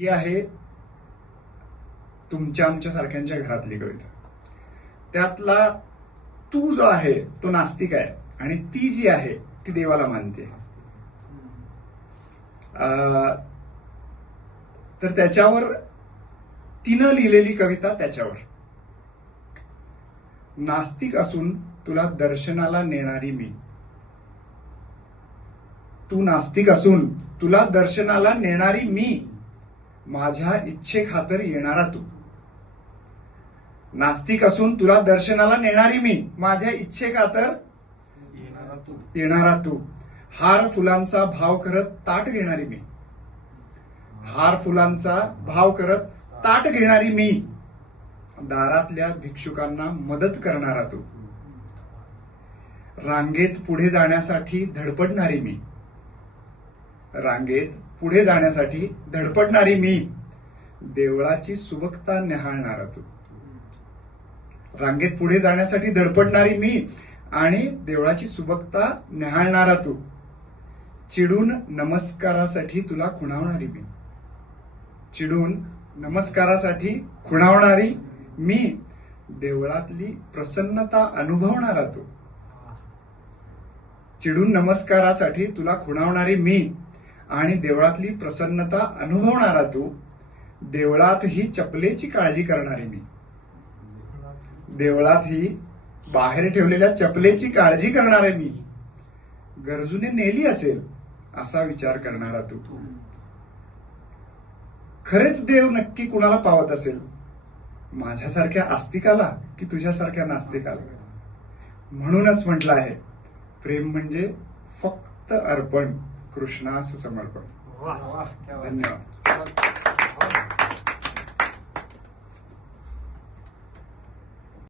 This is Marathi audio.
ही आहे तुमच्या आमच्या सारख्यांच्या घरातली कविता. त्यातला तू जो आहे तो नास्तिक आहे आणि ती जी आहे ती देवाला मानते. तर त्याच्यावर तिनं लिहिलेली कविता त्याच्यावर. नास्तिक असून तुला दर्शनाला नेणारी मी. तू नास्तिक असून तुला दर्शनाला नेणारी मी, माझ्या इच्छेखातर येणारा तू. नास्तिक असून तुला दर्शनाला नेणारी मी, माझ्या इच्छेखातर येणारा तू. हार फुलांचा भाव करत ताट घेणारी मी. हार फुलांचा भाव करत ताट घेणारी मी, दारातल्या भिक्षुकांना मदत करणारा तू. रांगेत पुढे जाण्यासाठी धडपडणारी मी. रांगेत पुढे जाण्यासाठी धडपडणारी मी, देवळाची सुबकता न्याहाळणारा तू. रांगेत पुढे जाण्यासाठी धडपडणारी मी आणि देवळाची सुबकता न्याहाळणारा तू. चिडून नमस्कारासाठी तुला खुणावणारी मी. चिडून नमस्कारासाठी खुणावणारी मी, देवळातली प्रसन्नता अनुभवणारा तू. चिडून नमस्कारासाठी तुला खुणावणारी मी आणि देवळातली प्रसन्नता अनुभवणारा तू. देवळात ही चपलेची काळजी करणारी मी. देवळात ही बाहेर ठेवलेल्या चपलेची काळजी करणारे मी, गरजूने नेली असेल असा विचार करणारा तू. खरेच देव नक्की कुणाला पावत असेल, माझ्यासारख्या आस्तिकाला की तुझ्यासारख्या नास्तिकाला. म्हणूनच म्हटलं आहे, प्रेम म्हणजे फक्त अर्पण, कृष्णास समर्पण. धन्यवाद.